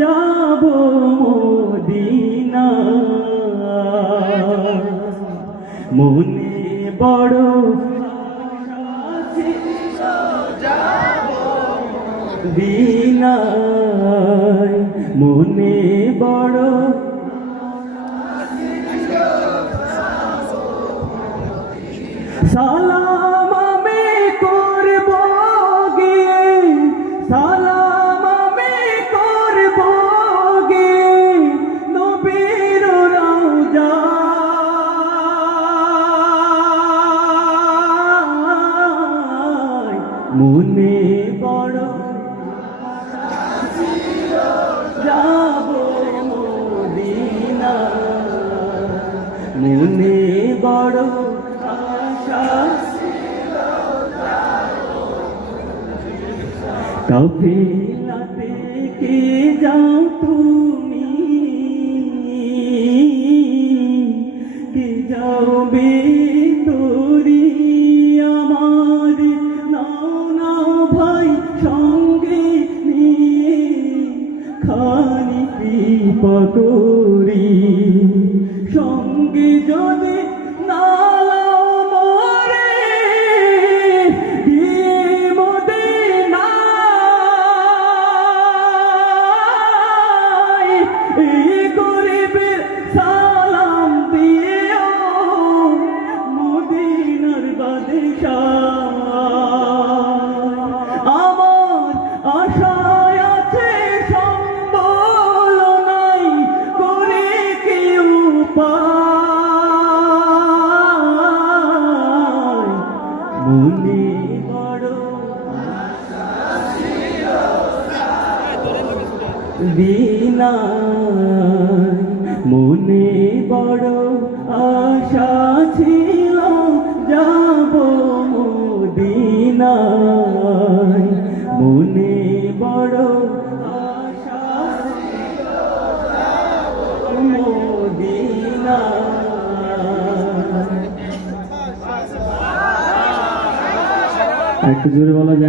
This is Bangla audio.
যাব মদিনা মনে বড় দিনায় মনে বড় সালাম আমি করব গিয়ে সালাম আমি করব গিয়ে নবীর রওজা মনে বড় যাব মদিনা মনে বড় আশা কাফিলাতে কে যাও তুমি কে যাও বেতরি আমার নাও নাও ভাই সঙ্গে নিয়ে খানি কৃপা করি সঙ্গে যদি না লাও মরে গিয়ে মদিনায় এই গরিবের সালাম দিও মদিনার বাদশাহ আমার আশায় আছে সম্বল নাই করে কেউ পায় মনে বড় দিনা মনে বড় আশা ছিল যাব মদিনায় মনে বড় আশা ছিল যাব মদিনায় একটু জোরে বলা যায়।